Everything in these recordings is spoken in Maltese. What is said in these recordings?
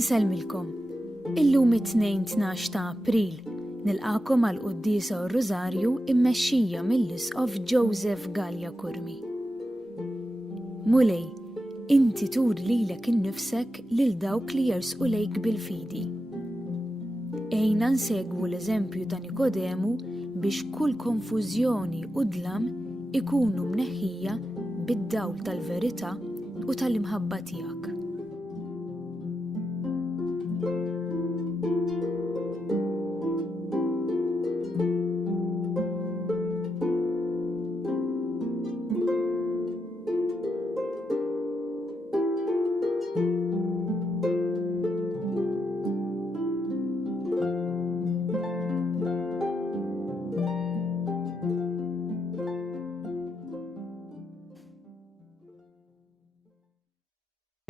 Inselmilkom. Illum it-2 ta' April nilqakom għal qudiesa u r-Rużarju immexxija mill-Isqof Joseph Gallia Kurmi. Mulej, inti turi lilek innifsek lil dawk li jersqu lejk bil-fidi. Ejna nsegwu l-eżempju ta' Nikodemu biex kull konfużjoni u dlam ikunu mneħħija bid-dawl tal-verità u tal-imħabba tiegħek.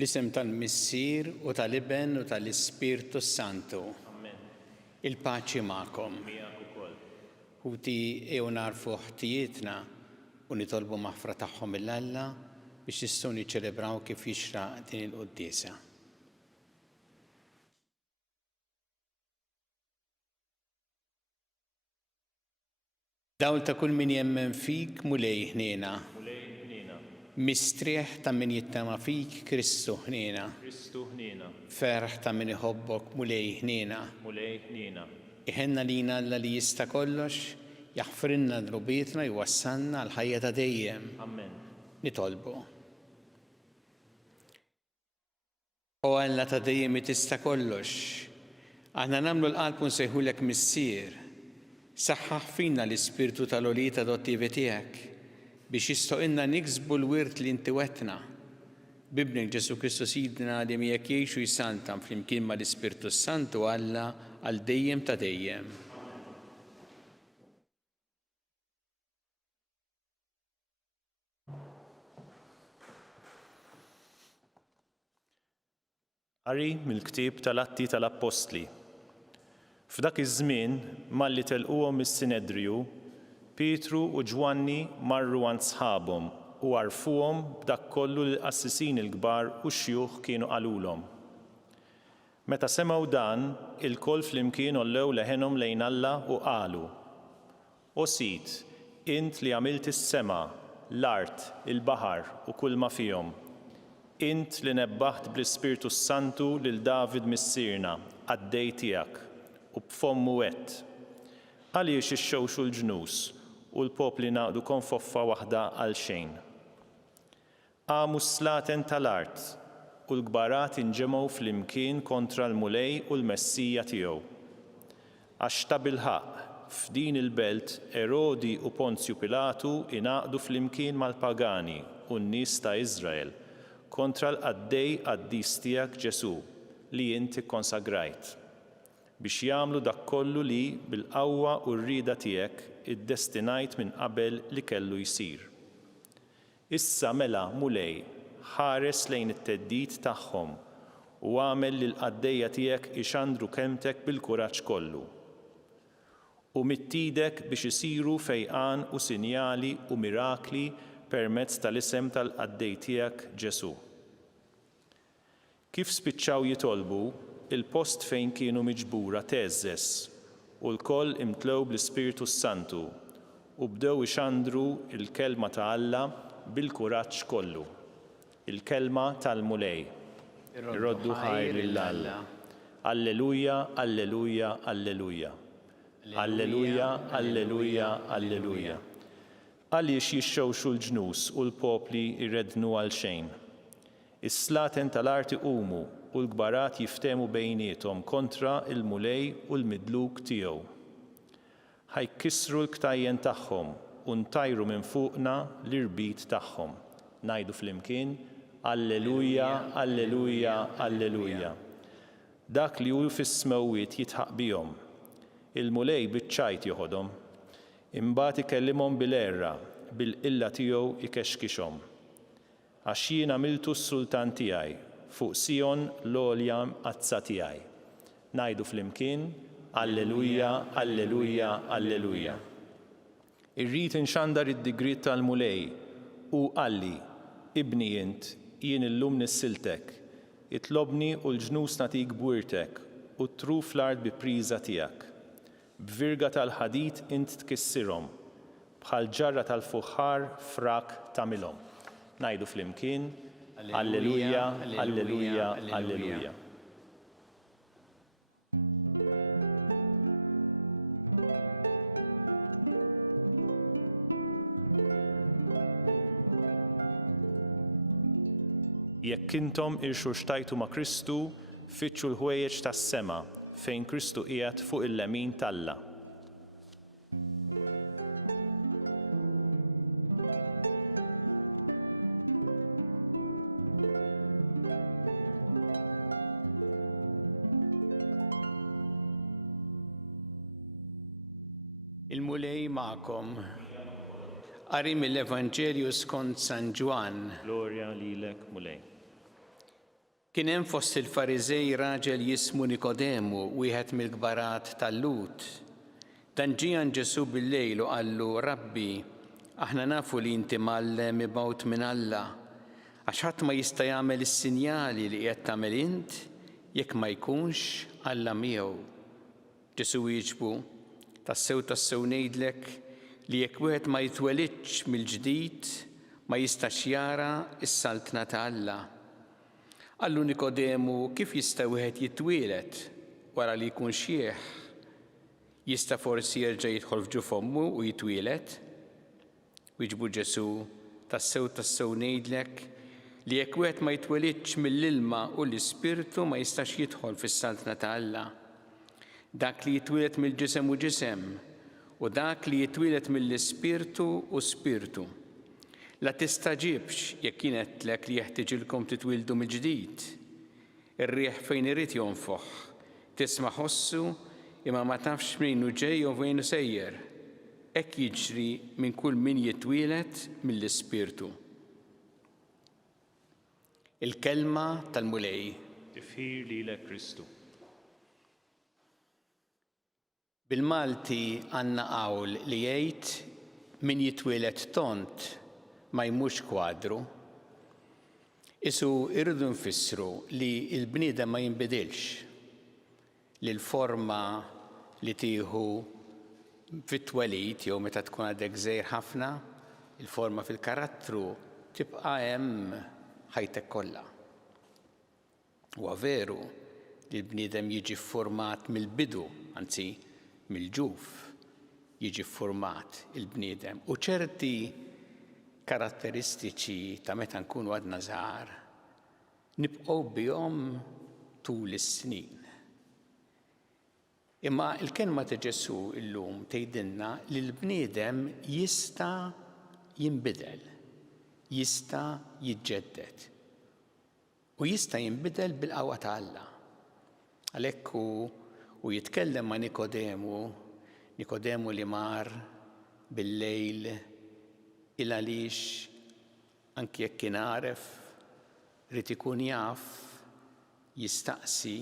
Bl-isem tal-Missier u tal-Iben u tal-Ispirtu Santu. Il-paċi magħkom. Ħuti ew narfu ħtijietna u nitolbu maħfra tagħhom mill-Alla biex jistgħu niċċelebraw kif jixraq din il-quddiesa. Dawl ta' kull min jemmen fik mulej ħniena. Mistrieħ ta' min jittama fik Kristu ħniena. Ferħ ta' min iħobbok mulej ħniena. Iħenna lina Alla li jista' kollox, jaħfrinna drubietna jwassalna għal ħajja ta' dejjem. Nitolbu. O Alla ta' dejjem tista' kollox, aħna nagħmlu l-qalb nsejħulek Missier, saħħaħ fina l-ispirtu tal-għoljiet adottivi tiegħek biex jistoqilna niksbu l-wirt li inti wettna. Bibnek Ġesu Kristu Sidna li miegħek jgħixu jsantam flimkien ma l-Ispirtu Santu Alla għal dejjem ta' dejjem. Qari mill-ktieb tal-Atti tal-Apostli. F'dak iż-żmien malli telquhom is-Sinedriju, Pietru u Ġwanni marru għand sħabhom u għarfuhom b'dak kollu li l-qassisin il-kbar u x-xjugħ kienu qalulhom. Meta semgħu dan, il-koll flimkien ollew leħenhom lejn Alla u qalu: O Sid, int li għamilt is-sema, l-art, il-baħar u kull ma fihom. Int li nebbaħt bl-Ispirtu Santu lil David missierna, għaddej tiegħek, u b'fommu wett. Għaliex ixxewxu l-ġnus u l-popli naqdu konfoffa waħda għal xejn. Qamu s-slaten tal-art u l-gbarat inġemgħu flimkien kontra l-mulej u l-Messija tiegħu. Għax ta' bilħaq f'din il-belt Erodi u Ponzju Pilatu inaqdu flimkien mal-pagani u n-nies ta' Iżrael kontra l-qaddej qaddis tiegħek Ġesu li inti konsagrajt biex jagħmlu dak kollu li bil-qawwa u r-rieda tiegħek iddestinajt minn qabel li kellu jsir. Issa mela mulej ħares lejn it-teddid tagħhom u għamel lil qaddejja tiegħek ixandru kemmtek bil-kuraġġ kollu. U mittidek biex isiru fejqan u sinjali u mirakli permezz tal-isem tal-qaddej tiegħek Ġesu. Kif spiċċaw jitolbu, il-post fejn kienu miġbura teżżes u l-koll imtlew bl-Ispirtu Santu u bdew ixandru il-kelma ta' Alla bil-kuraġġ kollu. Il-kelma tal-mulej. Irroddu ħajr lill-Alla. Alleluja, alleluja, alleluja. Alleluja, alleluja, alleluja. Għaliex jixxewxu l-ġnus u l-popli irrednu għal xejn. Is-slaten tal-arti qumu u l-gbarat jiftemu bejniethom kontra il-mulej u l-midluk tiegħu. Ħajkissru l-ktajjen tagħhom u ntajru minn fuqna l-irbit tagħhom. Ngħidu flimkien: Alleluja, alleluja, alleluja. Dak li hu fis-smewwiet jitħaq bihom. Il-mulej biċ-ċajt joħodhom. Imbagħad ikellimhom bil-erra, bil-qilla tiegħu ikexkixhom. Għax jien għamiltu s-sultan tiegħi fuq Sion l-għolja azza tiegħi. Ngħidu flimkien: Alleluja, alleluja, alleluja. Irrid inxandar id-digrit tal-mulej u qalli: Ibni int, jien illum nissiltek, itlobni u l-ġnus natik bwirtek u tru fl-ard bi priża tiegħek. B'virga tal-ħadid int tkissirhom, bħal ġarra tal-fuħħar frak tagħmilhom. Ngħidu flimkien, Alleluja, Alleluja, Alleluja. Jekk intom irxu xtajtu ma' Kristu, fitxu l-ħwejjeġ tas-sema fejn Kristu qiegħed fuq il-lemin tal-Alla. Il-mulej ma'kom. Qari mill-Evanġelju skont San Ġwan. Glorja lilek mulej. Kien hemm fost il-Fariżej raġel jismu Nikodemu, wieħed mill-kbarat tal-Lut. Dan ġie għand Ġesu bil-lejl u qallu, Rabbi, aħna nafu li inti mgħallem mibgħut minn Alla, għax ħadd ma jista' jagħmel is-sinjali li qed tagħmel int jekk ma jkunx Alla miegħu. Ġesu jieġbu, tassew ngħidlek li jekk wieħed ma jitwelidx mill-ġdid ma jistax jara s-saltna ta' Alla. Qallu Nikodemu, kif jista' wieħed jitwieled wara li jkun xjieħ? Jista' forsi jerġa' jidħol f'ġuf ommu u jitwieled? Wieġbu Ġesu, tassew ngħidlek li jekk wieħed ma jitwelidx mill-ilma u l-Ispirtu ma jistax jidħol fis-saltna ta' Alla. Dak li jitwieled mill-ġisem u ġisem, u dak li jitwieled mill-Ispirtu u Spirtu. La tistaġibx jekk kien għedtlek li jeħtieġilkom titwildu mill-ġdid. Ir-riħ fejn irid jonfoħ, tisma' ħossu imma ma tafx minnu ġej u fejn sejjer. Hekk jiġri minn kull min jitwieled mill-Ispirtu. Il-kelma tal-mulej. Tifħir lilek Kristu. Bil-Malti għandna qawl li jgħid min jitwieled tont ma jmux kwadru. Isu irridu nfissru li l-bniedem ma jinbidilx, li l-forma li tieħu fit-twelid jew meta tkun għadek żgħir ħafna, il-forma fil-karattru tibqa' hemm ħajtek kollha. Huwa veru li l-bniedem jiġi format mill-bidu, anzi mill-ġuf jiġi format il-bniedem u ċerti karatteristiċi ta' meta nkunu għadna żgħar nibqgħu bihom tul is-snin. Imma l-kelma ta' Ġesu llum tgħidilna li l-bniedem jista' jinbidel, jista' jiġġedded u jista' jinbidel bil-qawwa ta' Alla. Għalhekk u jitkellem ma' Nikodemu li mar bil-lejl il għaliex anki jekk kien għaref rid ikun jaf, jistaqsi,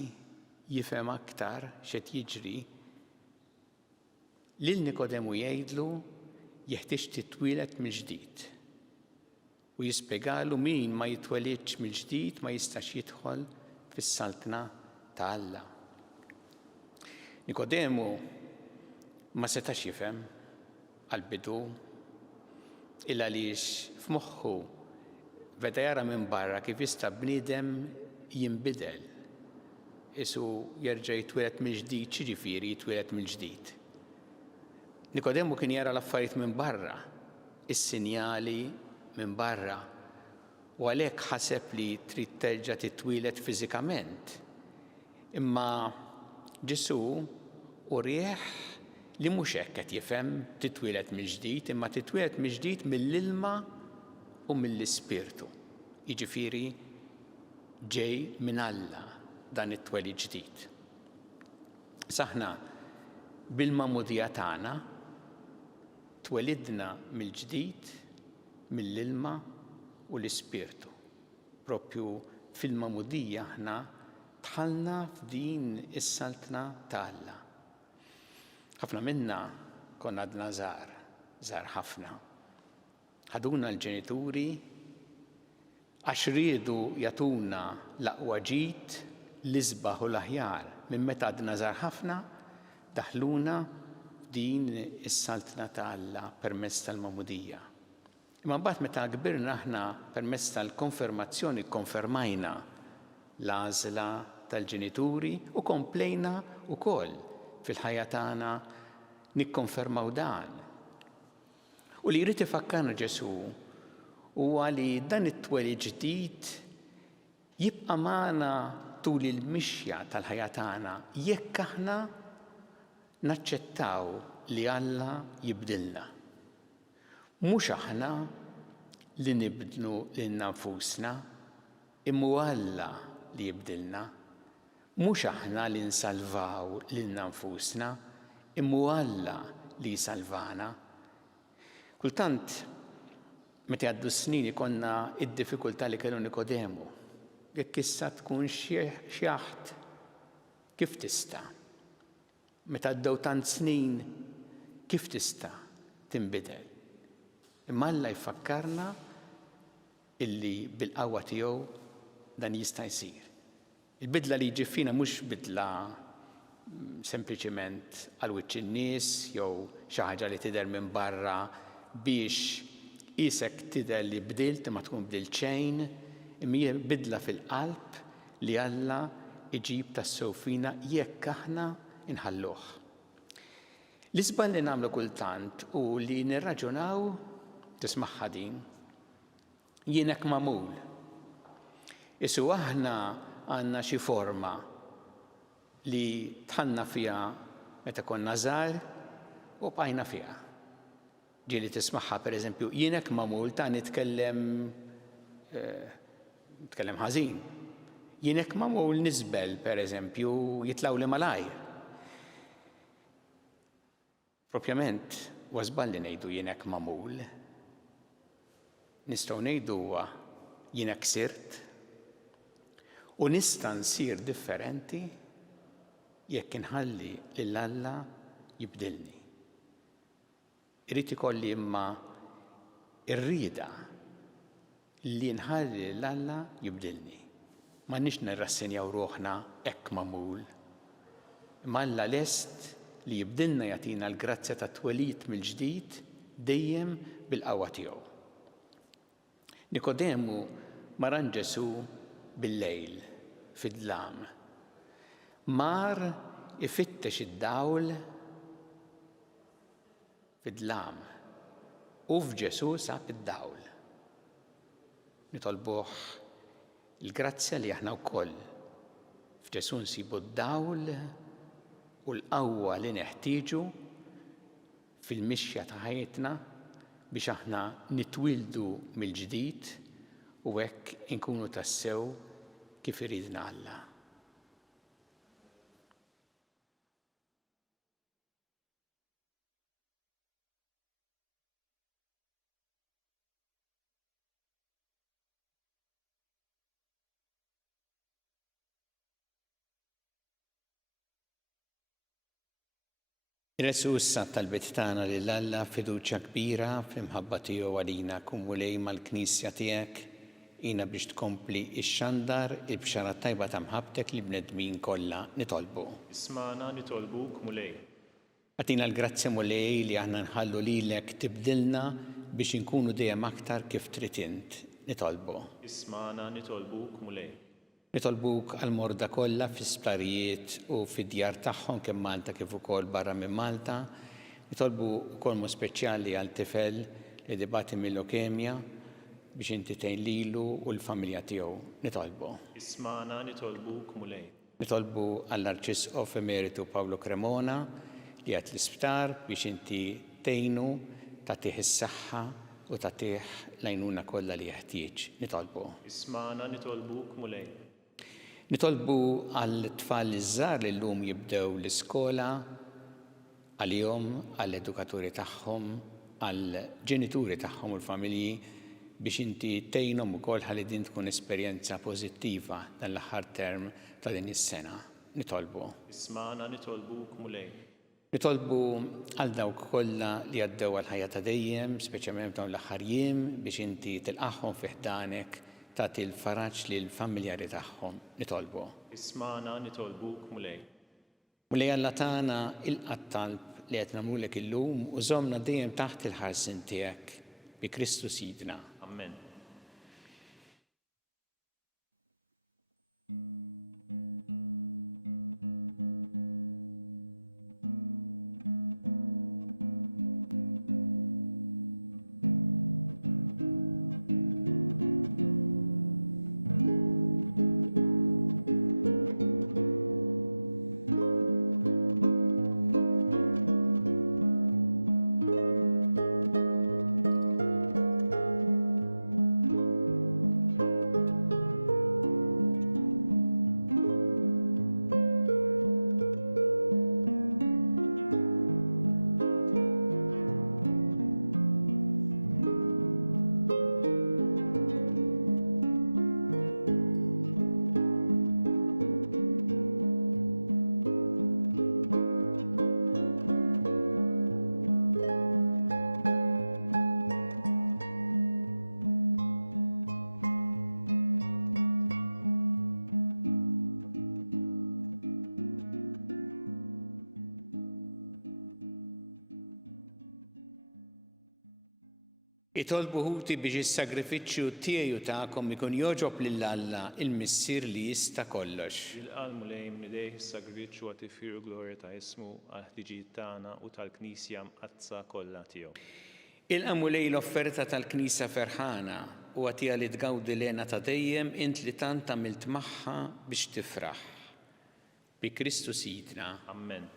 jifhem aktar x'qed jiġri. Lil Nikodemu jgħidlu jeħtieġ titwieled mill-ġdid. U jispjegalu min ma jitwelidx mill-ġdid ma jistax jidħol fis-saltna ta' Alla. Nikodemu ma setax jifhem għall-bidu il għaliex f'moħħu beda jara minn barra kif jista' bniedem jinbidel. Isu jerġa' jitwieled mill-ġdid, xiġifieri jitwieled mill-ġdid. Nikodemu kien jara l-affarijiet minn barra, is-sinjali minn barra, u għalhekk ħaseb li trid terġa' titwieled fiżikament. Imma Ġesu urieħ li mhux hekk qed jifhem titwieled mill-ġdid, imma titwieled mill-ġdid mill-ilma u mill-Ispirtu. Jiġifieri ġej minn Alla dan it-twelid ġdid. Saħna bil-mamudija tagħna twelidna mill-ġdid mill-ilma u l-Ispirtu. Proprju fil-mamudija aħna dħalna f'din is-saltna ta' Alla. Ħafna minna konna għadna żgħar ħafna. Ħaduna l-ġenituri għax riedu jagħtuna l-aqwa ġid l-isbaħ u l-aħjar minn meta għadna żgħar ħafna daħluna din is-saltna ta' Alla permezz tal-magħmudija. Imma mbagħad meta kbirna aħna permezz tal-konfermazzjoni konfermajna l-għażla tal-ġenituri u komplejna wkoll fil-ħajja tagħna nikkonfermaw dan. U li jrid ifakkarna Ġesu huwa li dan it-twelid ġdid jibqa' magħna tul il-mixja tal-ħajja tagħna jekk aħna naċċettaw li Alla jibdilna. Mhux aħna li nibdlu lil nfusna, imma Alla li jibdilna. Mhux aħna li nsalvaw lil nfusna, imma Alla li jsalvana. Kultant meta jgħaddu s-snin ikollna id-diffikultà li kellu Nikodemu. Jekk issa tkun xjaħt, kif tista'? Meta għaddew tant snin, kif tista' tinbidel? Imma Alla jfakkarna illi bil-qawwa tiegħu dan jista' jsir. Il-bidla li jiġi fina mhux bidla sempliċement għal wiċċ in-nies jew xi ħaġa li tidher minn barra biex isek tidher li bdilt ma tkun bdilt xejn, imma hija bidla fil-qalb li Alla iġib tassew fina jekk aħna inħalluh. L-isbal li nagħmlu kultant u li nirraġunaw tismagħha din jien hekk magħmul. Isu aħna għandna xi forma li tħanna fiha meta konna żgħar u bqajna fiha. Ġieli tismagħha pereżempju jien hekk magħmul ta' nitkellem ħażin. Jien hekk magħmul nisbel pereżempju jitlgħu li malajr. Propjament huwa żball li ngħidu jien hekk magħmul. Nistgħu ngħidu huwa jien hekk sirt u nista' nsir differenti jekk inħalli lil Alla jibdilni. Irrid ikolli imma ir-rieda li nħalli lil Alla jibdilni. M'għandniex nirrassenjaw ruħna hekk magħmul. Imma Alla lest li jibdilna jagħtina l-grazzja ta' twelid mill-ġdid dejjem bil-qawwa tiegħu. Nikodemu mar għand Ġesu bil-lejl fid-dlam. Mar ifittex id-dawl fid-dlam u f'Ġesu sab id-dawl. Nitolbuh il-grazzja li aħna wkoll f'Ġesu nsibu d-dawl u l-qawwa li neħtieġu fil-mixja ta' ħajtna biex aħna nitwildu mill-ġdid u hekk inkunu tassew kif iridna Alla. Irressu issa tal-bit tagħna lil Alla fiduċja kbira fl-imħabba tiegħu għalina kumulej mal-Knisja tiegħek jiena biex tkompli x-xandar il-bxara tajba ta' mħabbtek li bnedmin kollha nitolbu. Ismana nitolbuk mulej. Għatina l-grazzja mulej li aħna nħallu lilek tibdilna biex inkunu dejjem aktar kif trid int nitolbu. Ismana nitolbuk mulej. Nitolbuk għal-morda kollha fis-sptarijiet u fid-djar tagħhom kemm Malta kif ukoll barra minn Malta. Nitolbu wkoll mod speċjali għal tifel li dibati mill-leukemja biex inti tgħin lilu u l-familja tiegħu. Nitolbu. Ismana nitolbuk mulej. Nitolbu għall-Arċisqof Emeritu Pawlo Cremona li għat l-isptar biex inti tgħinu tagħtih is-saħħa u tagħtih l-għajnuna kollha li jeħtieġ. Nitolbu. Ismana nitolbuk mulej. Nitolbu għall-tfal iż-żgħar li llum jibdew l-iskola għalihom, għall-edukaturi tagħhom, għall-ġenituri tagħhom u l-familji biex inti tgħinhom ukoll ħalli din tkun esperjenza pożittiva dan l-aħħar term ta' din is-sena. Nitolbu. Ismana nitolbuk mulej. Nitolbu għal dawk kollha li għaddew għal ħajja ta' dejjem, speċjalment dawn l-aħħar jiem biex inti tilqahom fi ħdanek tagħti l-faraġġ lill-familjari tagħhom nitolbu. Ismana nitolbuk mulej. Mulej Alla tagħna il-talb li qed nagħmlulek illum u żommna dejjem taħt il-ħarsien tiegħek bi Kristu Sidna. Amen. Itolbu ħuti biex is-sagrifiċċju tiegħu tagħkom ikun jogħġob lil Alla il-Missier li jista' kollox. Il-qal mulej midejh is-sagrifiċċju għat tiffiru glorja ta' ismu għal ħtiġijiet tagħna u tal-Knisja mqazza kollha tiegħu. Il-qamulej l-offerta tal-Knisja ferħana u għatija li tgawdi lena ta' dejjem int li tant għamilt magħha biex tifraħ. Bi Kristu Sidna. Amen.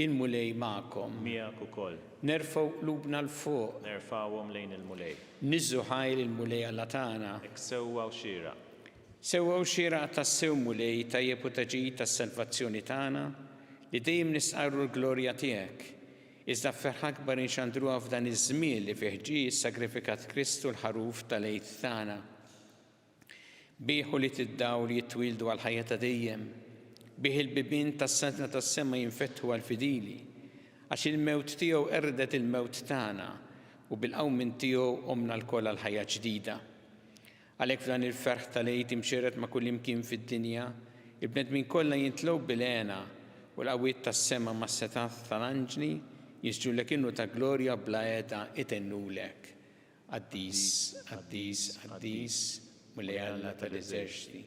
Il-mulej ma'kom. Miegħek ukoll. Nerfgħu qlubna l-fuq. Nerfgħuhom lejn il-mulej. Niżżu ħajl il-mulej Alla tagħna. Hekk sewwa u xira. Sewwa u xira tas-sew mulej tajjeb u taġid tas-salvazzjoni tagħna li dejjem nisqarru l-glorja tiegħek. Iżda ferħ akbar inxandruha f'dan iż-żmien li fih ġie sagrifikat Kristu l-ħaruf tal-għid tagħna. Bieħu li tiddaw li jittwildu għal ħajja ta' dejjem. Bih il-bibien tas-sentna tas-sema jinfetħu għal-fidili, għax il-mewt tiegħu erdet il-mewt tagħna u bil-qawmin tiegħu qomna l-koll għal-ħajja ġdida. Għalhekk f'dan il-ferħ tal-għid imxieret ma' kull imkien fid-dinja, il-bnedmin kollha jintlew bil-għena u l-qawwiet tas-sema mas-setat tal-anġli jiġġulek innu ta' glorja bla qiegħda itennulek. Qaddis, qaddis, qaddis, mulej Alla tal-eżerċiti.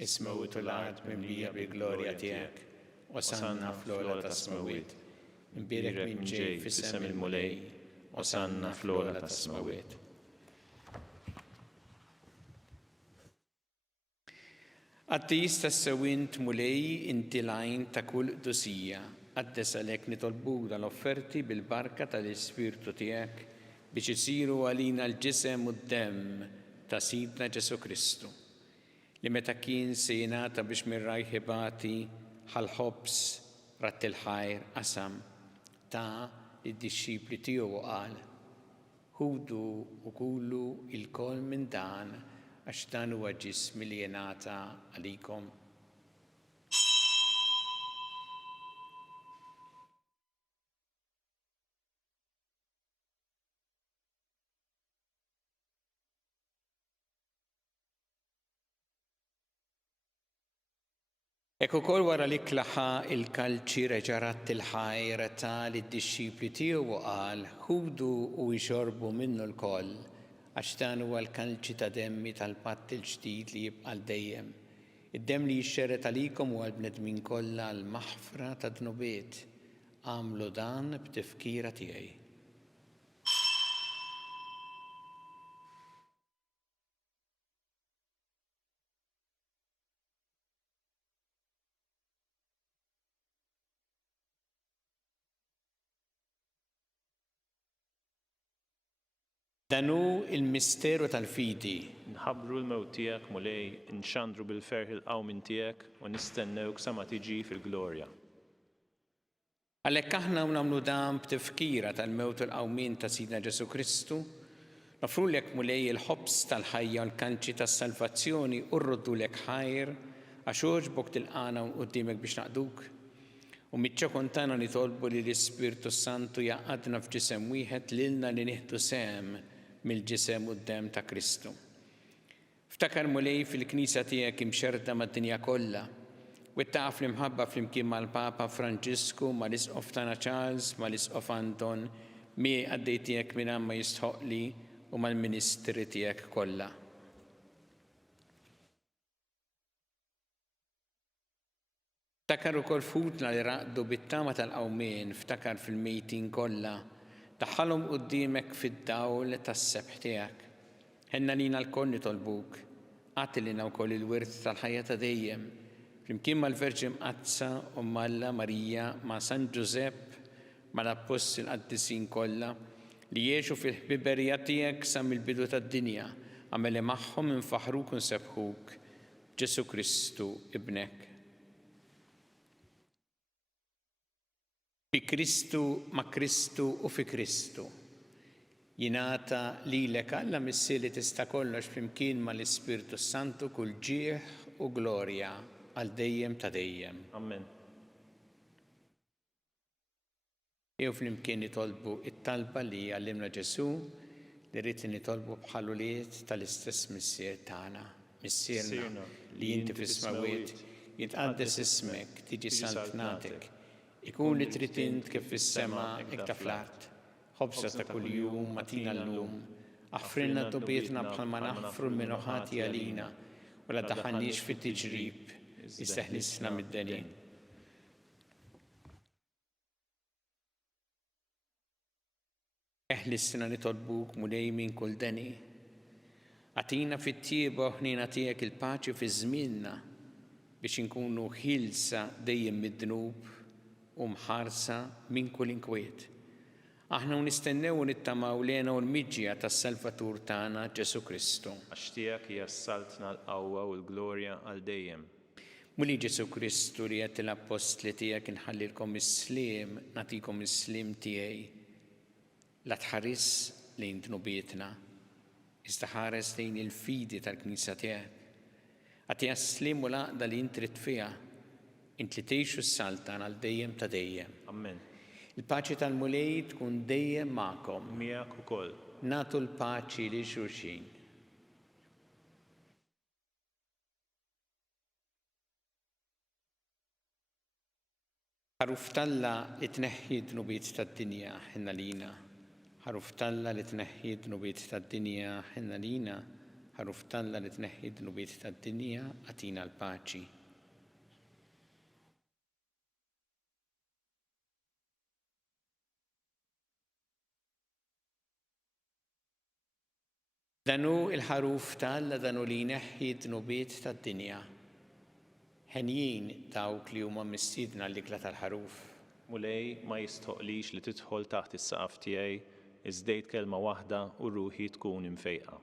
Ismu l-art mimlija bil-glorja tiegħek, osanna fl-ola tas-smawiet. Imbierek minn ġej f'isem il-mulej, osanna fl-ola tas-smawiet. Qaddis tas-sewint mulej inti lajn ta' kull qdusija, qaddes għalhekk nitolbuk dal-offerti bil-barka tal-Ispirtu tiegħek biex isiru għalina l-ġisem u d-demm ta' Sidna Ġesu Kristu. Li meta kien se jingħata biex mirraj ħibati ħal-ħobs rat il-ħajr qasam ta' id-dixxipli tiegħu qal: ħudu u kulu il-kol minn dan għax dan huwa ġismi li jingħata għalikom. Ekk ukoll wara li klaħa il-kalċi reġarat il-ħajr ta' lid-dixxipli tiegħu qal: ħudu u jxorbu minnu l-koll għax dan huwa l-kalċi ta' demmi tal-patt il-ġdid li jibqa' dejjem. Id-demm li jixxerret għalikom huwa l-bnedmin kollha l-maħfra ta' dnubiet. Għamlu dan b'tifkira tiegħi. Danu il-misteru tal-fidi. Nħabbru l-mewt tiegħek mulej, nxandru bil-ferħ il-qawmin tiegħek u nistennewk sa ma tiġi fil-glorja. Għalhekk aħna nagħmlu dan b'tifkira tal-mewt u l-qawmin ta' Sidna Ġesu Kristu, nofrulek mulej il-ħobs tal-ħajja u l-kanċi tas-salvazzjoni u rroddulek ħajr għax ogħġbok tilqana quddiemek biex naqduk. U miċ-ċokon tagħna nitolbu li l-Ispirtu Santu jaqgħadna f'ġisem wieħed lilna li nieħdu sehem mill-ġisem u d-dem ta' Kristu. Ftakar mulej fil-Knisja tiegħek imxerda mad-dinja kollha u ttaqaf l-imħabba flimkien mal-Papa Franġisku, mal-Isqof tagħna Charles, mal-Isqof Anton, miegħi għaddej tiegħek minn ma jistħoqli u mal-Ministri tiegħek kollha. Ftakar ukoll futna li raqdu bit-tama tal-qawmien, ftakar fil-mejtin kollha, daħħalhom quddiemek fid-dawl tas-sebħ tiegħek. Ħenna lina l-koll nitolbuk, għati lina wkoll il-wirt tal-ħajja ta' dejjem, flimkien mal-Verġi Mqazza u Alla Marija ma' San Giuseppe, mal-Apostli l-Qaddisin kollha li jgħixu fil-ħbiberija tiegħek sa mill-bidu tad-dinja, għamel magħhom infaħruk u nsebħuk Ġesu Kristu ibnek. Fi Kristu, ma' Kristu u fi Kristu. Jingħata lilek Alla Missier li tista' kollox flimkien mal-Ispirtu Santu kull ġieħ u glorja għal dejjem ta' dejjem. Amen. Jew flimkien nitolbu it-talba li għallimna Ġesu li rrid nitolbu bħal ulied tal-istess Missier tagħna. Missierna li inti fis-smawiet jitqaddes ismek, tiġi saltnatek. Ikun li trid int kif fis-sema hekk ta' fl-art. Ħobsa ta' kuljum matina llum. Aħfrilna tobietna bħalma naħfru l-minuħati għalina u la taħannix fit-tiġrib, isteħlisna mid-denin. Eħlisna nitolbuk mulej minn kull deni. Għatina fit-tieba u ħnina tiegħek il-paċi fi żmienna biex inkunu ħilsa dejjem mid-dnub u mħarsa minn kull inkwiet. Aħna nistennew u nittamaw lena u l-miġġija tas-Salvatur tagħna Ġesu Kristu. Għax tiegħek hija s-saltna l-qawwa u l-glorja għal dejjem. Muli Ġesu Kristu li qed l-Apostli tiegħek inħallilkom is-sliem, nagħtikom is-sliem tiegħi. La tħares lejn dnubietna, iżda ħares lejn il-fidi tal-Knisja tiegħek. Għatija s-sliem u l-għaqda li intrid fiha, int li tgħixu s-saltan għal dejjem ta' dejjem. Amen. Il-paċi tal-mulej tkun dejjem magħkom. Miegħek ukoll. Nagħtu l-paċi li xulxin. Ħaruf Talla li tneħħi d-dnubiet tad-dinja ħinna lina. Ħaruf Talla li tneħħi d-dnubiet tad-dinja ħinna lina. Ħaruf Talla li tneħħi d-dnubiet tad-dinja għatina l-paċi. Danu il-ħaruf Talla danu li jneħħi d-dnubiet tad-dinja. Ħenjin dawk li huma mistiedna l-ikla tal-ħaruf. Mulej ma jistħoqlix li tidħol taħt is-saqaf tiegħi, iżdejt kelma waħda u ruħi tkun imfejqa.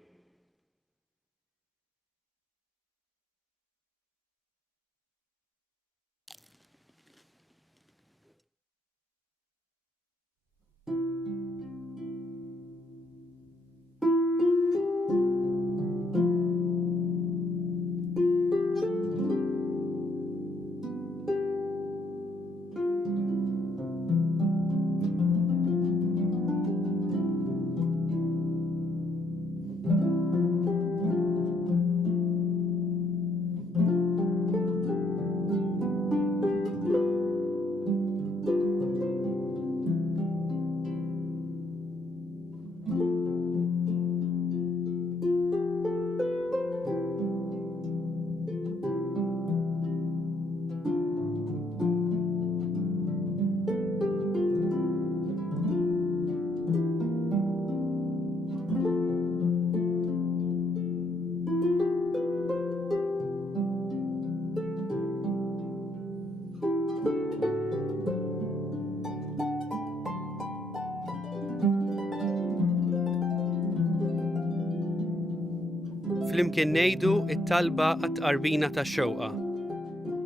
Flimkien ngħidu t-talba għat-qarbina tax-xewqa.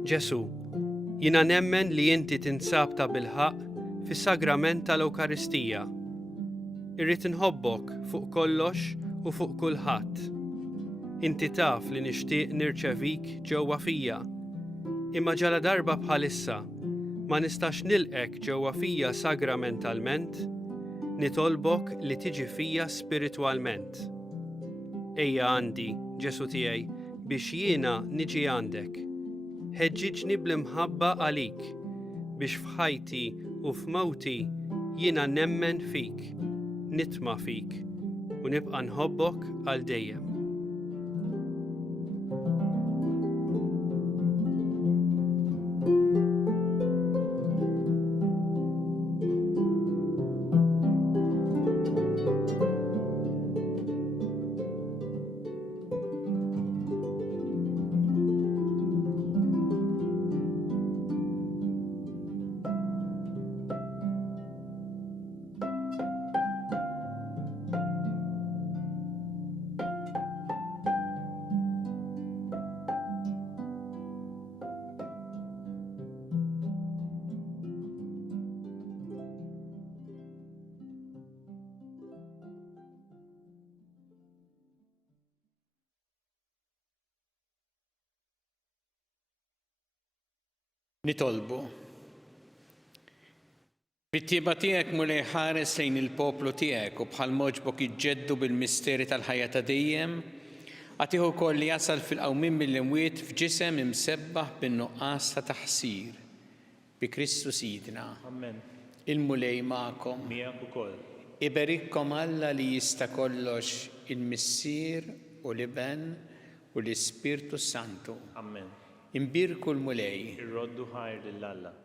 Ġesu, jiena nemmen li inti tinsab ta' bilħaq fis-sagrament tal-Ewkaristija. Irrid inħobbok fuq kollox u fuq kulħadd. Inti taf li nixtieq nirċevik ġewwa fija, imma ġala darba bħalissa ma nistax nilqek ġewwa fija sagramentalment, nitolbok li tiġi fija spiritwalment. Ejja għandi, Ġesu tiegħi, biex jiena niġi għandek. Ħeġġiġni bl-imħabba għalik, biex f'ħajti u f'mewti jiena nemmen fik, nitma' fik, u nibqa' nħobbok għal dejjem. Nitolbu. Bit-tieba tiegħek mulej ħares lejn il-poplu tiegħek u bħal moġbok iġġeddu bil-misteri tal-ħajja ta' dejjem, għatiħu wkoll li jasal fil-qawmien mill-imwiet f'ġisem imsebbaħ bin-nuqqas ta' taħsir. Bi Kristu Sidna. Amen. Il-mulej magħkom. Miegħek ukoll. Iberikkom Alla li jista' kollox il-Missier u l-Iben u l-Ispirtu Santu. Amen. Imbirku l-mulej. Irroddu ħajr lill-Alla.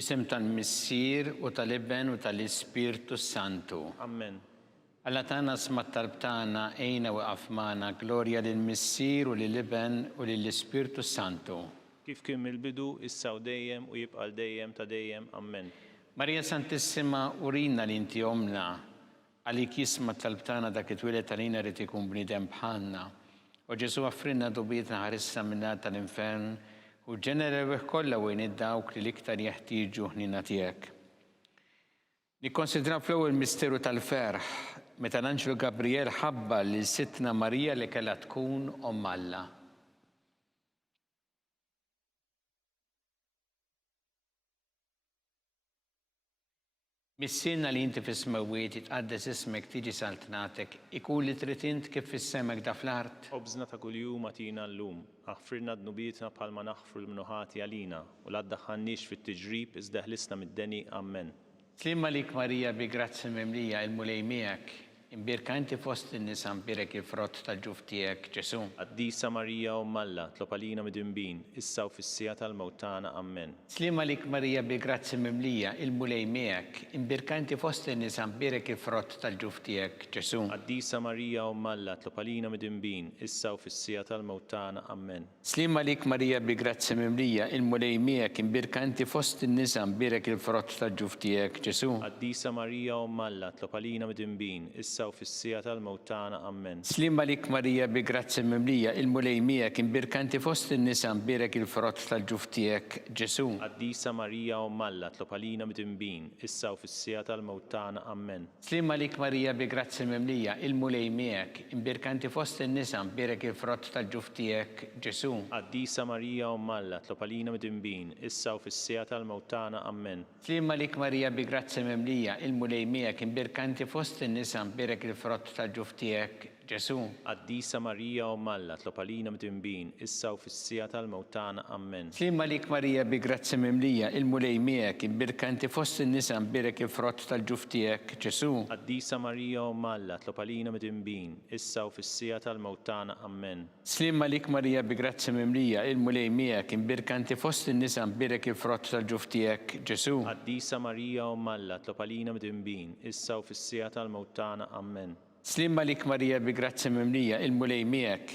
Bisem tal-Missier u tal-Iben u tal-Ispirtu Santu. Amen. Alla tagħna sma' talb tagħna ejna waqaf magħna glorja lill-Missier u lill-Iben u lill-Ispirtu Santu. Kif kien mill-bidu, issa u dejjem u jibqa' dejjem ta' dejjem. Amen. Marija Santissima, urina li inti omna, għalik jisma' talb tagħna dak it-twieled tal-ina rid ikun bniedem bħalna. U Ġesu offrinna dubietna ħarissa minnat tal-infern u ġenerew kollha wejn id-dawk li l-iktar jeħtieġu ħnina tiegħek. Nikkonsidraw fl-ewwel misteru tal-ferħ meta l-Anġlu Gabriel ħabba lil Sittna Marija li kellha tkun Omm Alla. Missierna li inti fis-smewwiet jitqaddes ismek tiġi saltnatek, ikun li trid int kif fis-semek da fl-art. Obżna ta' kuljum atina llum, aħfirna d-nubietna bħalma naħfru l-mnuħati għalina u la ddaħħalniex fit-tiġrib iżda ħlisna mid-deni. Amen. Slimma lik Marija bi grazzi mimlija il-mulej miegħek, imbirka inti fost in-nisa mbirek il-frott tal-ġuf tiegħek Ġesu. Qaddisa Marija Omm Alla, tlob għalina midinbin, issa u fis-sija tal-mewt tagħna. Amen. Slimma lik Marija bi grazzi mimlija il-mulej miegħek, imbirka inti fost in-nisa mbirek il-frott tal-ġuf tiegħek Ġesu. Qaddisa Marija Omm Alla, tlob għalina midinbin, issa u fis-sija tal-mewt tagħna. Amen. Slimma lik Marija bi grazzi mimlija il-mulej miegħek, imbirka inti fost in-nisa mbirek il-frott tal-ġuf tiegħek Ġesu. Qaddisa Marija Omm Alla, tlob għalina midinbin, issa issa u fis-sija tal-mewt tagħna. Amen. Slima lik Marija bi grazzi mimlija, il-mulej miegħek imbirkanti fost in-nisa mbirek il-frott tal-ġuf tiegħek, Ġesu. Qaddisa Marija Umm Alla, tlob għalina mitinbin, issa u fis-sija tal-mewt tagħna. Amen. Slima lik Marija bi grazzi mimlija, il-mulej miegħek imbirkanti fost in-nisa mbirek il-frott tal-ġuf tiegħek, Ġesu. Qaddisa Marija Umm Alla, tlob għalina mitinbin, issa u fis-sija tal-mewt tagħna. Amen. Slima lik Marija bi grazzi mimlija, il-mulej miegħek imbirkanti fost in-nisa mbirek il-frott tal-ġuf tiegħek, Ġesu. Qaddisa Marija Umm Alla, tlob għalina mitinbin, issa u fis-sija tal-mewt tagħna. Amen. Slima lik Marija bi grazzi mimlija, il-mulej miegħek imbirkanti fost in-nisa mbirek il-frott tal-ġuf tiegħek, Ġesu. Qaddisa Marija Umm Alla, tlob għalina mitinbin, issa u fis-sija tal-mewt tagħna. Amen. Slima lik Marija bi grazzi mimlija, il-mulej miegħek imbirkanti fost in-nisa mbirek il-frott tal-ġuf tiegħek, Ġesu. Qaddisa Marija Umm Alla, tlob għalina mitinbin, issa u fis-sija tal-mewt tagħna. Amen. Slima lik Marija bi grazzi mimlija, il-mulej miegħek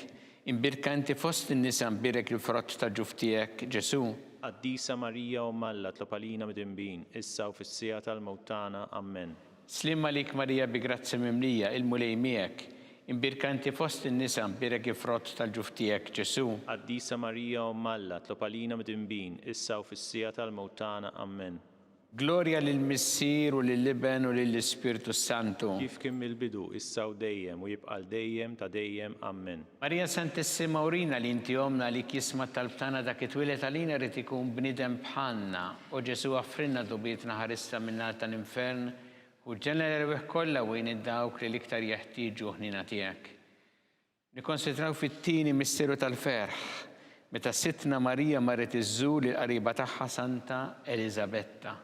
imbirkanti fost in-nisa mbirek il-frott tal-ġuf tiegħek, Ġesu. Qaddisa Marija Umm Alla, tlob għalina mitinbin, issa u fis-sija tal-mewt tagħna. Amen. Slima lik Marija bi grazzi mimlija, il-mulej miegħek imbirkanti fost in-nisa mbirek il-frott tal-ġuf tiegħek, Ġesu. Qaddisa Marija Umm Alla, tlob għalina mitinbin, issa u fis-sija tal-mewt tagħna. Amen. Gloria lill-Missier u lill-Iben u lill-Ispirtu Santu. Kif kien mill-bidu, issa u dejjem u jibqa' dejjem ta' dejjem. Amen. Marija Santissima urina li inti omna li kisma tal-btana dak it-twilet għalina rrid ikun bniedem bħalna u Ġesu għaffrinna dubietna ħarista min-nar tal-infern u ġenera rwieħ kollha wejn id-dawk li l-iktar jeħtieġu ħnina tiegħek. Nikkonsidraw fit-tieni misteru tal-ferħ meta sittna Marija marret iżżur il-qariba tagħha Santa Elisabetta.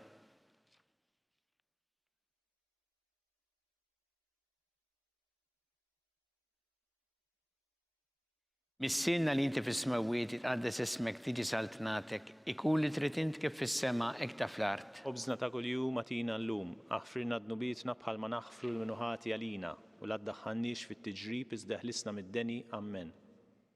Missilna li inti fis-smawiet itqaddes ismek tiġi saltnatek, ikun li trid int kif fis-sema hekk ta' fl-art. Ħobżna ta' kuljum atina llum, aħfrilna dnubietna bħalma naħfru l-minuħati għalina u la ddaħħalniex fit-tiġrib iżda ħlisna mid-deni. Amen.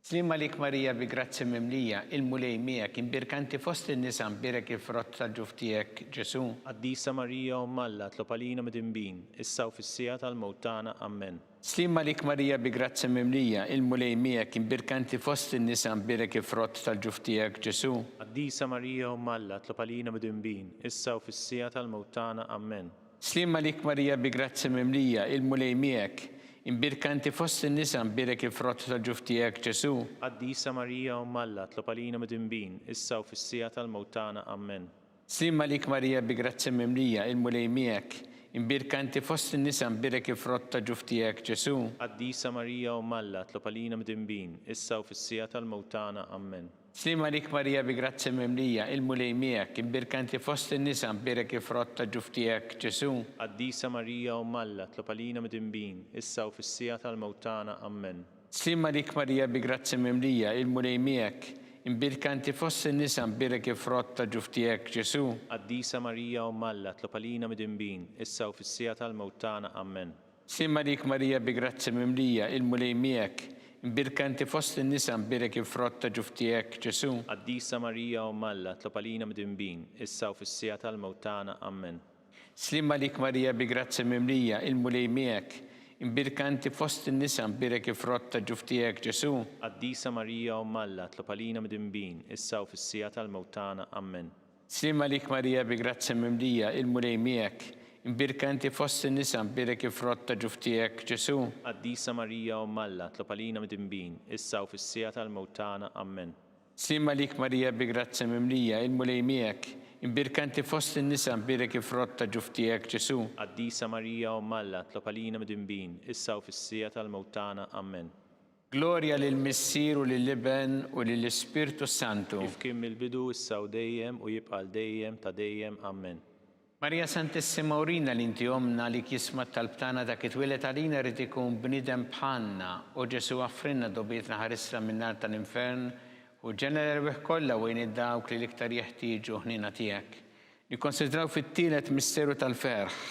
Slima lik Marija bi grazzi mimlija, il-mulej miegħek imbirkanti fost in-nisa mbirek il-frott tal-ġuf tiegħek, Ġesu. Qaddisa Marija Umm Alla, tlob għalina mitinbin, issa u fis-sija tal-mewt tagħna. Amen. Slima lik Marija bi grazzi mimlija, il-mulej miegħek imbirkanti fost in-nisa mbirek il-frott tal-ġuf tiegħek, Ġesu. Qaddisa Marija Umm Alla, tlob għalina mitinbin, issa u fis-sija tal-mewt tagħna. Amen. Slima lik Marija bi grazzi mimlija, il-mulej miegħek imbirkanti fost in-nisa mbirek il-frott tal-ġuf tiegħek, Ġesu. Qaddisa Marija Umm Alla, tlob għalina mitinbin, issa u fis-sija tal-mewt tagħna. Amen. Slima lik Marija bi grazzi mimlija, il-mulej miegħek imbirkanti fost in-nisa mbirek il-frott tal-ġuf tiegħek, Ġesu. Qaddisa Marija Umm Alla, tlob għalina mitinbin, issa u fis-sija tal-mewt tagħna. Amen. Slima lik Marija bi grazzi mimlija, il-mulej miegħek imbirkanti fost in-nisa mbirek il-frott tal-ġuf tiegħek, Ġesu. Qaddisa Marija Umm Alla, tlob għalina mitinbin, issa u fis-sija tal-mewt tagħna. Amen. Slima lik Marija bi grazzi mimlija, il-mulej miegħek imbirkanti fost in-nisa mbirek il-frott tal-ġuf tiegħek, Ġesu. Qaddisa Marija Umm Alla, tlob għalina mitinbin, issa u fis-sija tal-mewt tagħna. Amen. Slima lik Marija bi grazzi mimlija, il-mulej miegħek imbirkanti fost in-nisa mbirek il-frott tal-ġuf tiegħek, Ġesu. Qaddisa Marija Umm Alla, tlob għalina mitinbin, issa u fis-sija tal-mewt tagħna. Amen. Slima lik Marija bi grazzi mimlija, il-mulej miegħek imbirkanti fost in-nisa mbirek il-frott tal-ġuf tiegħek, Ġesu. Qaddisa Marija Umm Alla, tlob għalina mitinbin, issa u fis-sija tal-mewt tagħna. Amen. Slima lik Marija bi grazzi mimlija, il-mulej miegħek imbirkanti fost in-nisa mbirek il-frott tal-ġuf tiegħek, Ġesu. Qaddisa Marija Umm Alla, tlob għalina mitinbin, issa u fis-sija tal-mewt tagħna. Amen. Slima lik Marija bi grazzi mimlija, il-mulej miegħek imbirkanti fost in-nisa mbirek il-frott tal-ġuf tiegħek, Ġesu. Qaddisa Marija Umm Alla, tlob għalina mitinbin, issa u fis-sija tal-mewt tagħna. Amen. Gloria lill-Missier u lill-Iben u lill-Ispirtu Santu. Kif kien mill-bidu, issa u dejjem u jibqa' dejjem ta' dejjem. Amen. Marija Santissima urina li inti omna li kisma tal-btana dak it-twilet għalina rrid ikun bniedem bħalna u Ġesu għaffrinna dubietna ħarista min-nar tal-infern u ġenera rwieħ kollha wejn id-dawk li l-iktar jeħtieġu ħnina tiegħek. Nikkonsidraw fit-tielet misteru tal-ferħ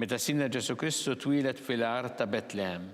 meta Sidna Ġesu Kristu twilet fil-art ta' Betlehem.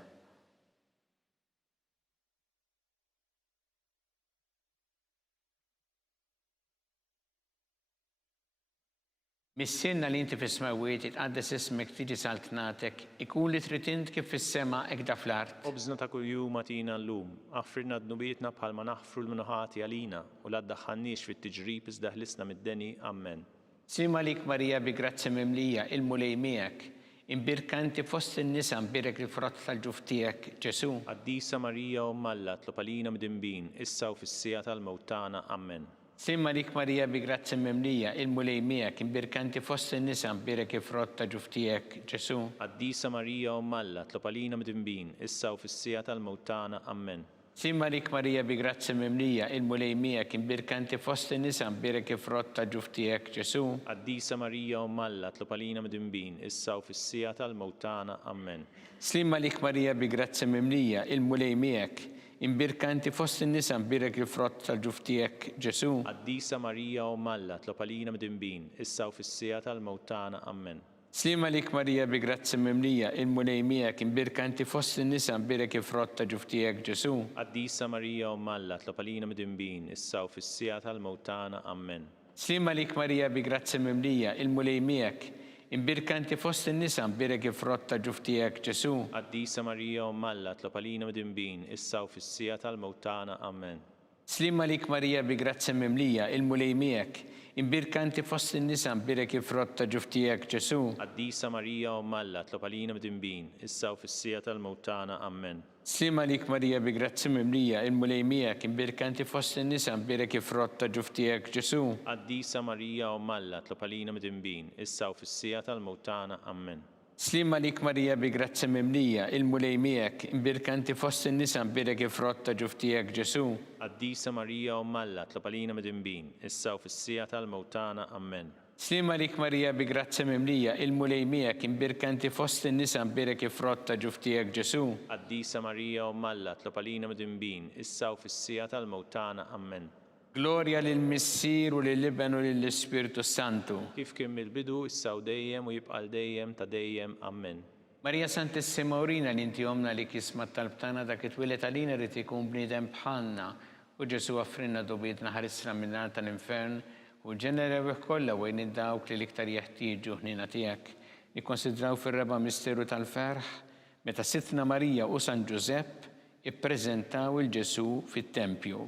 Missierna li inti fis-smawiet itqaddes ismek tiġi saltnatek, ikun li trid int kif fis-sema hekk fl-art. Obżna ta' kuljum atina llum, aħfirna dnubietna bħalma naħfru l-minuħati għalina u la ddaħħalniex fit-tiġrib iżda ħlisna mid-deni. Amen. Sima lik Marija bi grazzi mimlija il-mulej miegħek, imbirkanti fost in-nisa mbirek il-frott tal-ġuf tiegħek, Ġesu. Qaddisa Marija Umm Alla, tlob għalina mdinbin, issa u fis-sija tal-mewt tagħna. Amen. Sima lik Marija bi grazzi mimlija il-mulej miegħek, imbirkanti fost in-nisa mbirek il-frott tal-ġuf tiegħek, Ġesu. Qaddisa Marija Umm Alla, tlob għalina mdinbin, issa u fis-sija tal-mewt tagħna. Amen. Sima lik Marija bi grazzi mimlija il-mulej miegħek, imbirkanti fost in-nisa mbirek il-frott tal-ġuf tiegħek, Ġesu. Qaddisa Marija Umm Alla, tlob għalina mdinbin, issa u fis-sija tal-mewt tagħna. Amen. Sima lik Marija bi grazzi mimlija il-mulej miegħek, imbirkanti fost in-nisa mbirek il-frott tal-ġuf tiegħek, Ġesu. Qaddisa Marija Umm Alla, tlob għalina mdinbin, issa u fis-sija tal-mewt tagħna. Amen. Slima lik Marija bi grazzi mimlija il-mulej miegħek, imbirkanti fost in-nisa mbirek il-frott tal-ġuf tiegħek, Ġesu. Qaddisa Marija Umm Alla, tlob għalina mdinbin, issa u fis-sija tal-mewt tagħna. Amen. Slima lik Marija bi grazzi mimlija il-mulej miegħek, imbirkanti fost in-nisa mbirek il-frott tal-ġuf tiegħek, Ġesu. Qaddisa Marija Umm Alla, tlob għalina mdinbin, issa u fis-sija tal-mewt tagħna. Amen. Slima lik Marija bi grazzi mimlija il-mulej miegħek, imbirkanti fost in-nisa mbirek il-frott tal-ġuf tiegħek, Ġesu. Qaddisa Marija Umm Alla, tlob għalina mdinbin, issa u fis-sija tal-mewt tagħna. Amen. Slima lik Marija bi grazzi mimlija il-mulej miegħek, imbirkanti fost in-nisa mbirek il-frott tal-ġuf tiegħek, Ġesu. Qaddisa Marija Umm Alla, tlob għalina mdinbin, issa u fis-sija tal-mewt tagħna. Amen. Slima lik Marija bi grazzi mimlija il-mulej miegħek, imbirkanti fost in-nisa mbirek il-frott tal-ġuf tiegħek, Ġesu. Qaddisa Marija Umm Alla, tlob għalina mdinbin, issa u fis-sija tal-mewt tagħna. Amen. Slima lik Marija bi grazzi mimlija il-mulej miegħek, imbirkanti fost in-nisa mbirek il-frott tal-ġuf tiegħek, Ġesu. Qaddisa Marija Umm Alla, tlob għalina mdinbin, issa u fis-sija tal-mewt tagħna. Amen. Gloria lill-Missier u lill-Iben u lill-Ispiritu Santu. Kif kien mill-bidu, issa u dejjem u jibqa' dejjem ta' dejjem. Amen. Marija Santissima Urina li inti omna li kisma talbtana dak it-twilet għalina rrid ikun bniedem bħalna u Ġesu offrinna dubietna ħarisna minn tal-infern u ġenerew kollha wejn id-dawk li l-iktar jeħtieġu ħnina tiegħek. Nikkonsidraw fir-reba' misteru tal-ferħ meta Sittna Marija u San Ġusepp ippreżentaw il-Ġesu fit-Tempju.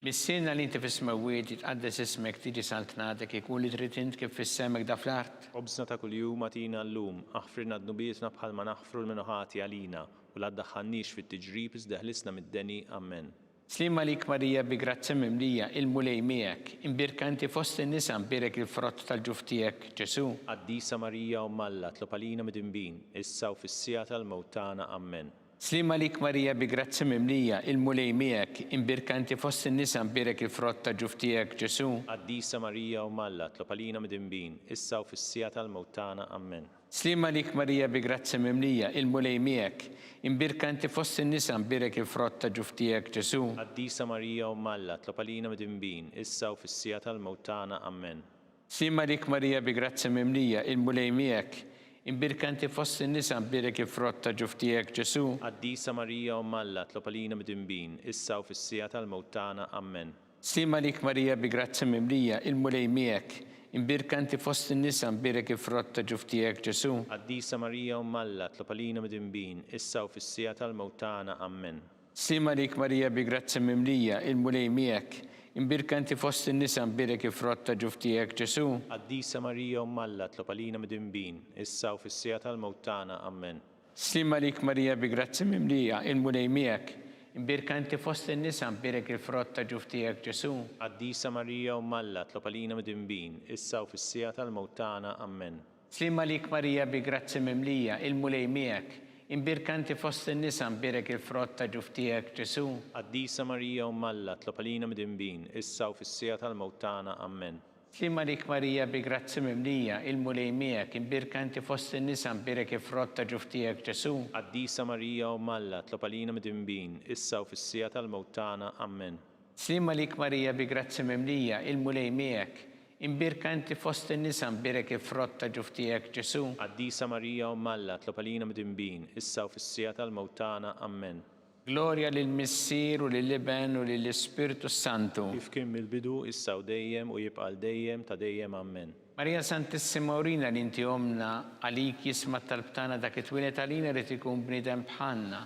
Missierna li inti fis-smawiet jitqaddes ismek tiġi saltnatek, ikun li trid int kif fis-semek fl-art. Obżna ta' kuljum atina llum, aħfirna dnubietna bħalma naħfru l-minuħati għalina u la ddaħħalniex fit-tiġrib iżda ħlisna mid-deni. Amen. Slima lik Marija bi grazzi mimlija il-mulej miegħek, imbirkanti fost in-nisa mbirek il-frott tal-ġuf tiegħek, Ġesu. Qaddisa Marija Umm Alla, tlob għalina mdinbin, issa u fis-sija tal-mewt tagħna. Amen. Slima lik Marija bi grazzi mimlija il-mulej miegħek, imbirkanti fost in-nisa mbirek il-frott tal-ġuf tiegħek, Ġesu. Qaddisa Marija Umm Alla, tlob għalina mdinbin, issa u fis-sija tal-mewt tagħna. Amen. Slima lik Marija bi grazzi mimlija il-mulej miegħek, imbirkanti fost in-nisa mbirek il-frott tal-ġuf tiegħek, Ġesu. Qaddisa Marija Umm Alla, tlob għalina mdinbin, issa u fis-sija tal-mewt tagħna. Amen. Slima lik Marija bi grazzi mimlija il-mulej miegħek, imbirkanti fost in-nisa mbirek il-frott tal-ġuf tiegħek, Ġesu. Qaddisa Marija Umm Alla, tlob għalina mdinbin, issa u fis-sija tal-mewt tagħna. Amen. Slima lik Marija bi grazzi mimlija il-mulej miegħek, imbirkanti fost in-nisa mbirek il-frott tal-ġuf tiegħek, Ġesu. Qaddisa Marija Umm Alla, tlob għalina mdinbin, issa u fis-sija tal-mewt tagħna. Amen. Slima lik Marija bi grazzi mimlija il-mulej miegħek, imbirkanti fost in-nisa mbirek il-frott tal-ġuf tiegħek, Ġesu. Qaddisa Marija Umm Alla, tlob għalina mdinbin, issa u fis-sija tal-mewt tagħna. Amen. Slima lik Marija bi grazzi mimlija il-mulej miegħek, imbirkanti fost in-nisa mbirek il-frott tal-ġuf tiegħek, Ġesu. Qaddisa Marija Umm Alla, tlob għalina mdinbin, issa u fis-sija tal-mewt tagħna. Amen. Slima lik Marija bi grazzi mimlija il-mulej miegħek, imbirkanti fost in-nisa mbirek il-frott tal-ġuf tiegħek, Ġesu. Qaddisa Marija Umm Alla, tlob għalina mdinbin, issa u fis-sija tal-mewt tagħna. Amen. Slima lik Marija bi grazzi mimlija il-mulej miegħek, imbirkanti fost in-nisa mbirek il-frott tal-ġuf tiegħek, Ġesu. Qaddisa Marija Umm Alla, tlob għalina mdinbin, issa u fis-sija tal-mewt tagħna. Amen. Slima lik Marija bi grazzi mimlija il-mulej miegħek, imbirkanti fost in-nisa mbirek il-frott tal-ġuf tiegħek, Ġesu. Qaddisa Marija Umm Alla, tlob għalina mdinbin, issa u fis-sija tal-mewt tagħna. Amen. Glorja lill-Missier u lill-Iben u lill-Ispirtu Santu. Kif kien mill-bidu issa u dejjem u jibqa' dejjem ta' dejjem ammen. Marija Santissima Urina li inti omna għalik jisma' talbtana dak it-twilet għalina rid ikun bniedem bħalna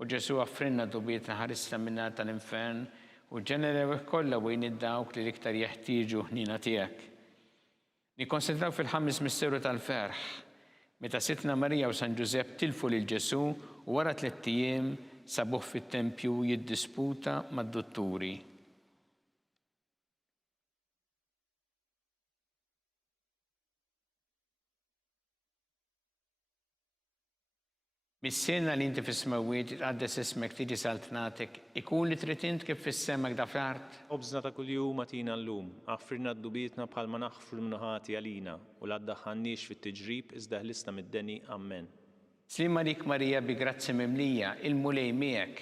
u Ġesu offrinna dubietna ħarisna minna tal-infern u ġenerew kollha wejn id-dawk li l-iktar jeħtieġu ħnina tiegħek. Nikkonsidraw fil-ħames misteru tal-ferħ meta Sitna Marija u San Ġusepp tilfu lil Ġesu u wara 3 ijiem sabuh fit-tempju jiddisputa mad-dutturi. Mis-sena li inti fis-smawiet tqaddes ismek tiġi saltnatek, ikun li trid int kif fis-semek da fl-art. Obżna ta' kuljum atina llum, aħfirna d-dubietna bħalma naħfru mnuħati għalina u la ddaħħalniex fit-tiġrib iżda ħlisna mid-deni ammen. Slima lik Marija bi grazzi mimlija, il-mulej miegħek,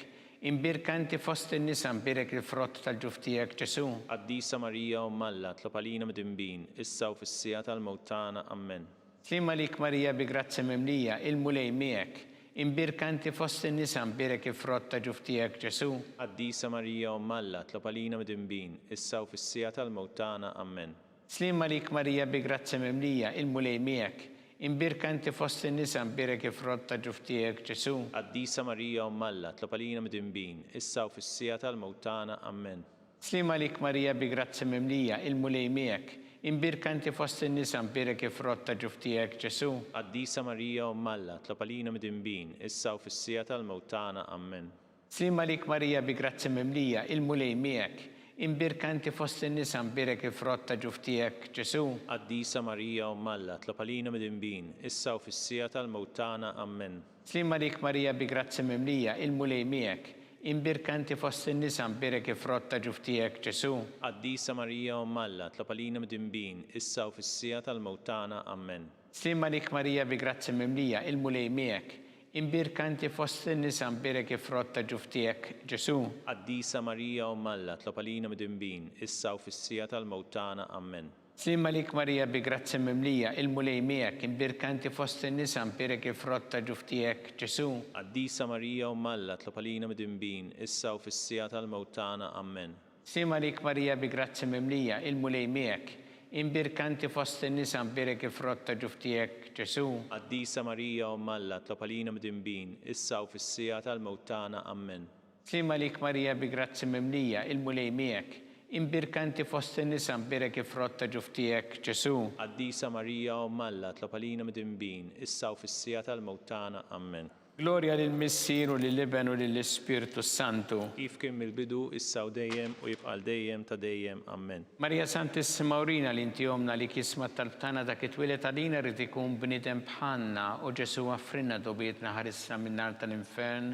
imbirkanti fost in-nisa mbirek il-frott tal-ġuf tiegħek Ġesu. Qaddisa Marija Alla, tlob għalina mid-imbin, issa u fis-sija tal-mewt tagħna ammen. Slima lik Marija bi grazzi mimlija, il-mulej miegħek, imbirkanti fost in-nisa mbirek il-frott tal-ġuf tiegħek Ġesu. Qaddisa Marija Alla, tlob għalina mid-imbin, issa u fis-sija tal-mewt tagħna ammen. Slima lik Marija bi grazzi mimlija, il-mulej miegħek, imbirkanti fost in-nisa mbirek il-frott tal-ġuf tiegħek Ġesu. Qaddisa Marija Alla, tlob għalina mid-imbin, issa u fis-sija tal-mewt tagħna ammen. Slima lik Marija bi grazzi mimlija, il-mulej miegħek, imbirkanti fost in-nisa mbirek il-frott tal-ġuf tiegħek Ġesu. Qaddisa Marija Alla, tlob għalina mid-imbin, issa u fis-sija tal-mewt tagħna ammen. Slima lik Marija bi grazzi mimlija, il-mulej miegħek, imbirkanti fost in-nisa mbirek il-frott tal-ġuf tiegħek Ġesu. Qaddisa Marija Alla, tlob għalina mid-imbin, issa u fis-sija tal-mewt tagħna ammen. Slima lik Marija bi grazzi mimlija, il-mulej miegħek, imbirkanti fost in-nisa mbirek il-frott tal-ġuf tiegħek Ġesu. Qaddisa Marija Alla, tlob għalina mid-imbin, issa u fis-sija tal-mewt tagħna ammen. Slima lik Marija bi grazzi mimlija, il-mulej miegħek, imbirkanti fost in-nisa mbirek il-frott tal-ġuf tiegħek Ġesu. Qaddisa Marija Alla, tlob għalina mid-imbin, issa u fis-sija tal-mewt tagħna ammen. Slima lik Marija bi grazzi mimlija, il-mulej miegħek, imbirkanti fost in-nisa mbirek il-frott tal-ġuf tiegħek Ġesu. Qaddisa Marija Alla, tlob għalina mid-imbin, issa u fis-sija tal-mewt tagħna ammen. Slima lik Marija bi grazzi mimlija, il-mulej miegħek, imbirkanti fost in-nisa mbirek il-frott tal-ġuf tiegħek Ġesu. Qaddisa Marija Alla, tlob għalina mid-imbin, issa u fis-sija tal-mewt tagħna ammen. Slima lik Marija bi grazzi mimlija, il-mulej miegħek, imbirkanti fost in-nisa mbirek il-frott tal-ġuf tiegħek Ġesu. Qaddisa Marija Alla, tlob għalina mid-imbin, issa u fis-sija tal-mewt tagħna ammen. Glorja lill-Missier u lill-Iben u lill-Ispirtu Santu. Kif kien mill-bidu issa u dejjem u jibqa' dejjem ta' dejjem ammen. Marija Santissima Urina li inti omna li kisma talbtana dak it-twilet għalina rid ikun bniedem bħalna u Ġesu offrinna dubietna ħarisna min-nar tal-infern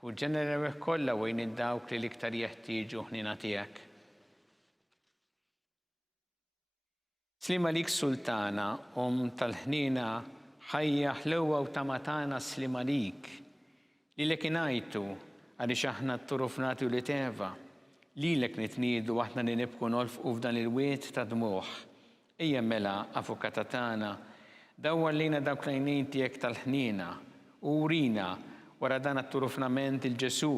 u ġenerew kollha wejn id-dawk li l-iktar jeħtieġu ħnina tiegħek. Slima lik Sultana, tal-ħnina ħajja ħlewwa u tamatana slima lik. Lilek ingħajtu għaliex aħna t-turufnati u li teva. Lilek nitniedu aħna li nibku nolfqu f'dan il-wiet ta' dmuħ. Ejja mela avukata tagħna, dawwar lejna dawk l-għajnejn tiegħek tal-ħnina u urina wara dan at-turufnament il-Ġesu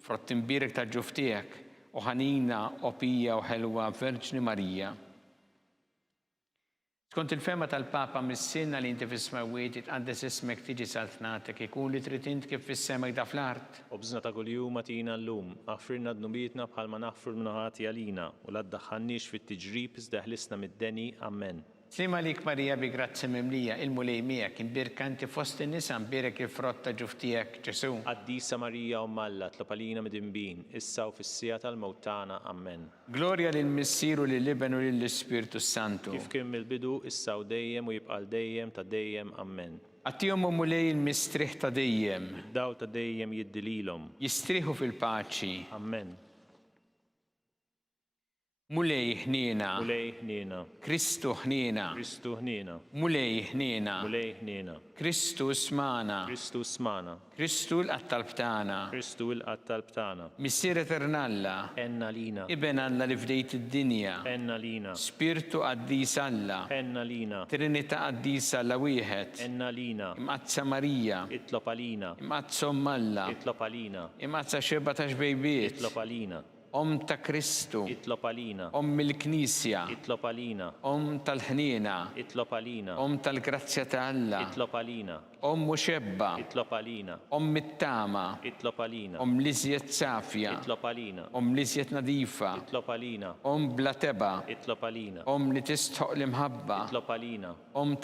frott imbirek tal-ġuf tiegħek u ħanina opija u ħelwa Verġni Marija. Skont il-fema tal-Papa mis-sinna li inti fis-smawiet tqaddes ismek tiġi saltnatek ikun li trid int kif fis-semek da fl-art. Obżna ta' kuljum atina llum, aħfirna d-nubietna bħalma naħfru mnuħati għalina u la ddaħħalniex fit-tiġrib iżda ħlisna mid-deni ammen. Slima lik Marija bi grazzi mimlija, il-mulej miegħek, imbirkanti fost in-nisa mbirek il-frott tal-ġuf tiegħek Ġesu. Qaddisa Marija Alla, tlob għalina mid-imbin, issa u fis-sija tal-mewt tagħna ammen. Glorja lill-Missier u lill-Iben u lill-Ispirtu Santu. Kif kien mill-bidu issa u dejjem u jibqa' dejjem ta' dejjem ammen. Għattihom mulej il-mistrieħ ta' dejjem. Daw ta' dejjem jiddililhom. Jistrieħu fil-paċi. Ammen. mulej ħnina, mulej ħnina, Kristu ħnina, Kristu ħnina, mulej ħnina, mulej ħnina, Kristu smana, Kristu smana, Kristu l-qattalb tagħna, Kristu l-qattalb tagħna. Missier Eternalla, Enna lina, Iben Alla li fdejt id-dinja, enna lina, Spiritu qaddis Alla, enna lina, Trinità qaddisa Alla wieħed, enna lina, imqazza Marija, itlob għalina, imqazza Alla, itlob għalina, imqazza xeba ta' xbejbiet, itlob għalina, ta' Kristu, itlob għalina, il-Knisja, itlob għalina, tal-ħnina, itlob għalina, tal-grazzja ta' Alla, itlob għalina, xebba, itlob għalina, it-tama, itlob għalina, liżjed safja, itlob għalina, liżjed nadifa, itlob għalina, bla teba, itlob għalina, li tistħoq l-imħabba, itlob għalina,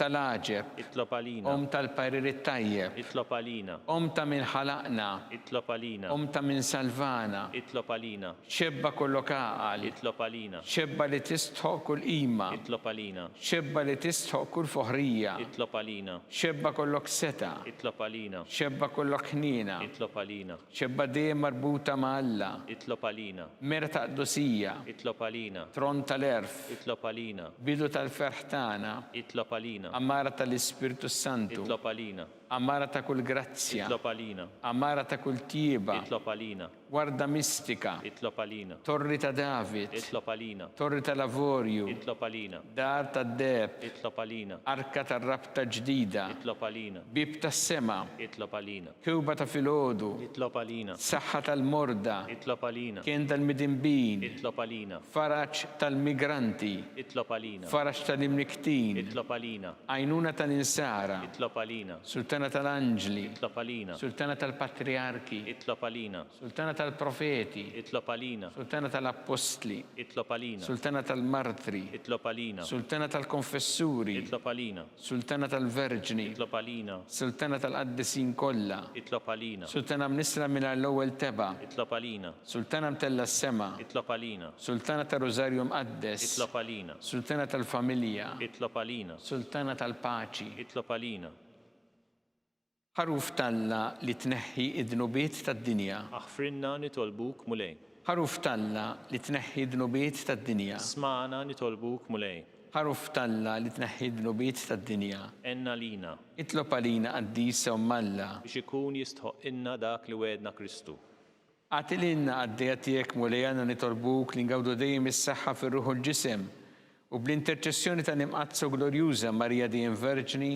tal-aġeb, itlob għalina, tal-parir it-tajjeb, itlob għalina, ta' min ħalaqna, itlob għalina, ta' min salvana, itlob għalina, xebba kollok għaqal, itlob għalina, xebba li tistħoq kull qima, itlob għalina, xebba li tistħoq kull foħrija, itlob għalina, xebba kollok seta, itlob għalina, xebba kollok ħnina, itlob għalina, xebba dejjem marbuta ma' Alla, itlob għalina, mera ta' qdusija, itlob għalina, tron tal-erf, itlob għalina, bidu tal-ferħ tagħna, itlob għalina, ammara tal-Ispiritu Santu, itlob għalina, ammara ta' kull grazzja, itlob għalina, ammara ta' kull tieba, itlob għalina, warda mistika, itlob għalina, torri ta' David, itlob għalina, torri ta' lavorju, itlob għalina, dar ta' deb, itlob għalina, arka ta' rabta ġdida, itlob għalina, bib ta' sema, itlob għalina, kewba ta' filodu, itlob għalina, saħħa tal-morda, itlob għalina, kien tal-midinbin, itlob għalina, faraċ tal-migranti, itlob għalina, faraċ tal-imniktin, itlob għalina, għajnuna tal-insara, itlob għalina, sultana tal-anġli, itlob għalina, sultana tal-patriarki, itlob għalina, sultana tal-profeti, itlob għalina, sultana tal-apostli, itlob għalina, sultana tal-martri, itlob għalina, sultana tal-konfessuri, itlob għalina, sultana tal-verġni, itlob għalina, sultana tal-qaddisin kollha, itlob għalina, sultana mnisra minn l-ewwel teba, itlob għalina, sultana mtella s-sema, itlob għalina, sultana tal-Rożarju Mqaddes, itlob għalina, sultana tal-familja, itlob għalina, sultana tal-paċi, itlob għalina, ħaruf talla li tneħħi id-dnubiet tad-dinja, aħfrinna nitolbuk mulej, ħaruf talla li tneħħi id-dnubiet tad-dinja, smana nitolbuk mulej, ħaruf talla li tneħħi id-dnubiet tad-dinja, enna lina, itlob għalina qaddisa u malla, biex ikun jistħoq inna dak li wedna Kristu. għatilinna għaddejja tiegħek mulejana nitolbuk li ngawdu dejjem is-saħħa fir-ruħ u l-ġisem u bl-interċessjoni ta' nimqazzu glorjuża Marija dejjem Verġni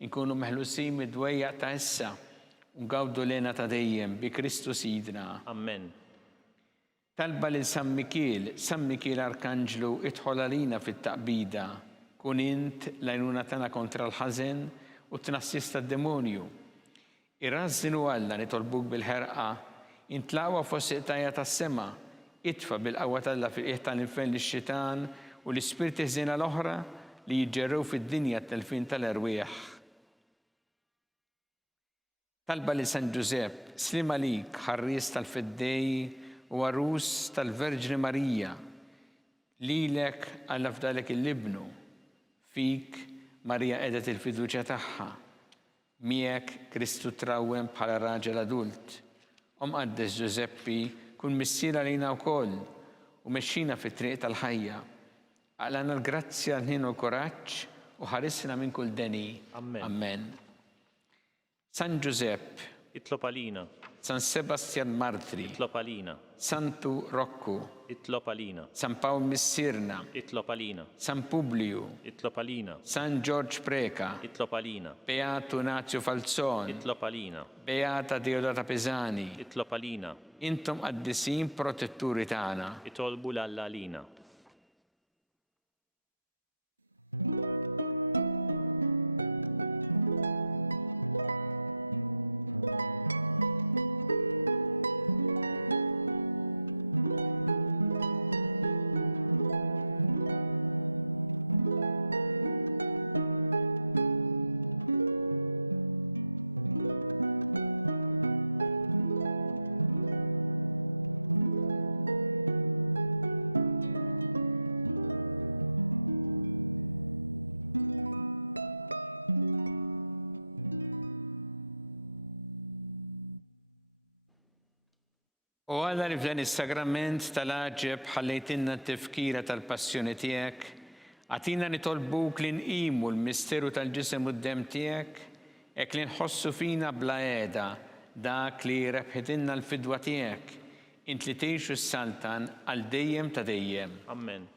inkunu meħlusin mid-dwejjaq ta' issa u ngawdu lena ta' dejjem bi Kristu Sidna. Amen. Talba lil San Mikiel Arkanġlu idħol għalina fit-taqbida, kun int l-għajnuna tagħna kontra l-ħażen u tnassis tad-demonju. Irrażżinu Alla nitolbuk bil-ħerqa, intlaqwa fost iqtajja tas-sema, itfa bil-qawwa talla fil-qiegħ tal-infern lix-xitan u l-ispirti ħżiena l-oħra li jiġġerrew fid-dinja t-telfin tal-erwieħ. Talba li San Giuseppe, slim għalik, ħarries tal-fiddej u għarus tal-Verġni Marija, lilek Alla fdalek il-libnu, fik Marija edet il-fiduċja tagħha, miegħek Kristu trawwem bħala raġel adult. Qaddes Giuseppi kun missier għalina wkoll u mexxina fit-triq tal-ħajja. Għalana l-grazzja l-ħin u l-kuraġġ u ħarisna minn kull deni. Amen. Amen. San Giuseppe, Itlob għalina, San Sebastian Martri, itlob għalina, Santu Rocco, itlob għalina, San Paul Missirna, itlob għalina, San Publiu, itlob għalina, San George Preka, itlob għalina, Beato Nazio Falzon, itlob għalina, Beata Deodata Pesani, itlob għalina, intom qaddisin protetturi tagħna. itolbu l-Alla għalina. U għalla li f'dan is-sagrament tal-aġeb ħallejtinna t-tifkira tal-passjoni tiegħek, għatina nitolbuk li nqimu l-misteru tal-ġisem u d-dem tiegħek, hekk li nħossu fina bla qiegħda dak li rebħitilna l-fidwa tiegħek, int li tgħixu s-saltan għal dejjem ta' dejjem. Amen.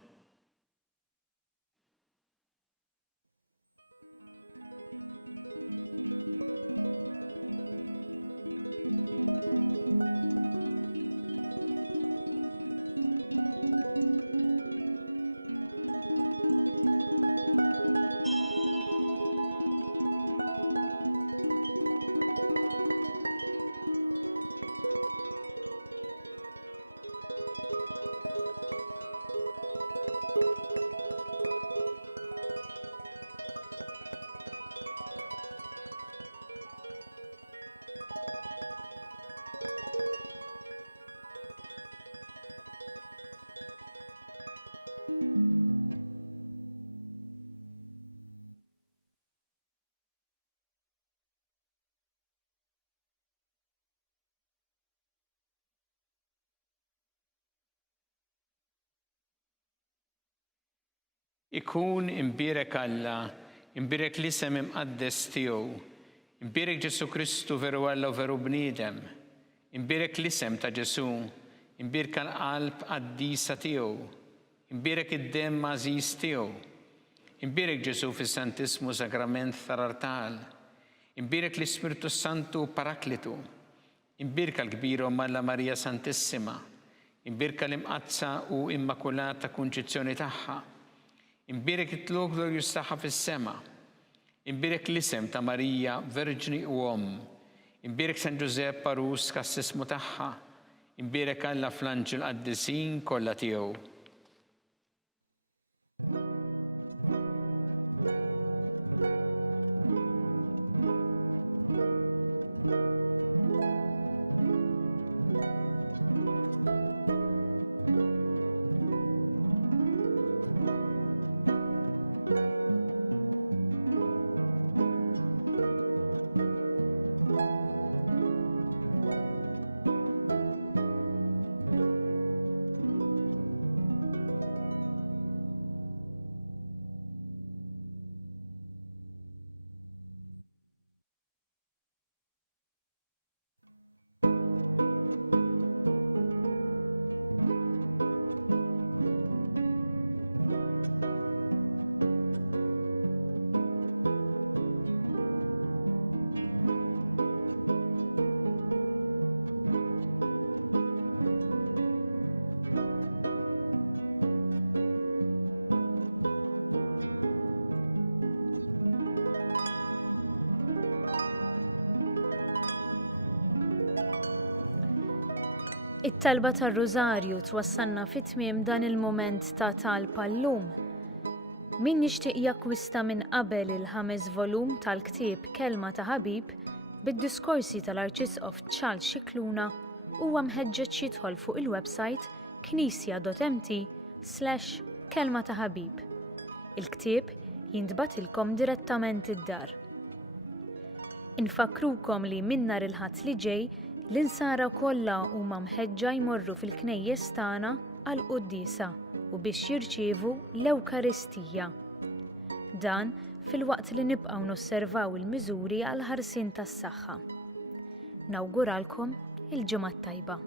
Ikun imbierek Alla, imbierek l-isem imqaddes tiegħu, imbierek Ġesu Kristu veru Alla u veru bniedem, imbierek l-isem ta' Ġesu, imbierek l-qalb qaddisa tiegħu, imbierek id-dem mażiż tiegħu, imbierek Ġesu fis-Santismu Sagrament tal-Artal, imbierek l-Ispiritu Santu Paraklitu, imbierek l-kbira Malla Marija Santissima, imbierek l-imqazza u immakulata kunċizzjoni tagħha, imbierek it-tlok glorjus tagħha fis-sema, imbierek l-isem ta' Marija Verġni u Omm, imbierek San Ġusepp Parus kas-sismu tagħha, imbierek Alla fl-anġel qaddisin kollha tiegħu. It-talba tar-Rużarju twassalna fit-tmiem dan il-mument ta' talba llum. Min jixtieq jakkwista minn qabel il-5 volum tal-ktieb Kelma ta' Ħabib bid-diskorsi tal-Arċisqof Charles Scicluna huwa mħeġġeġ jidħol fuq il-website knisja.mt/kelma ta' Ħabib. Il-ktieb jintbagħtilkom direttament id-dar. Infakkrukom li minn nhar il-Ħadd li ġej l-insara kollha huma mħeġġa jmorru fil-knejjes tagħna għall-quddiesa u biex jirċievu l-Ewkaristija. Dan filwaqt li nibqgħu nosservaw il-miżuri għall ħarsien tas-saħħa. Nawguralkom il-ġimgħa tajba.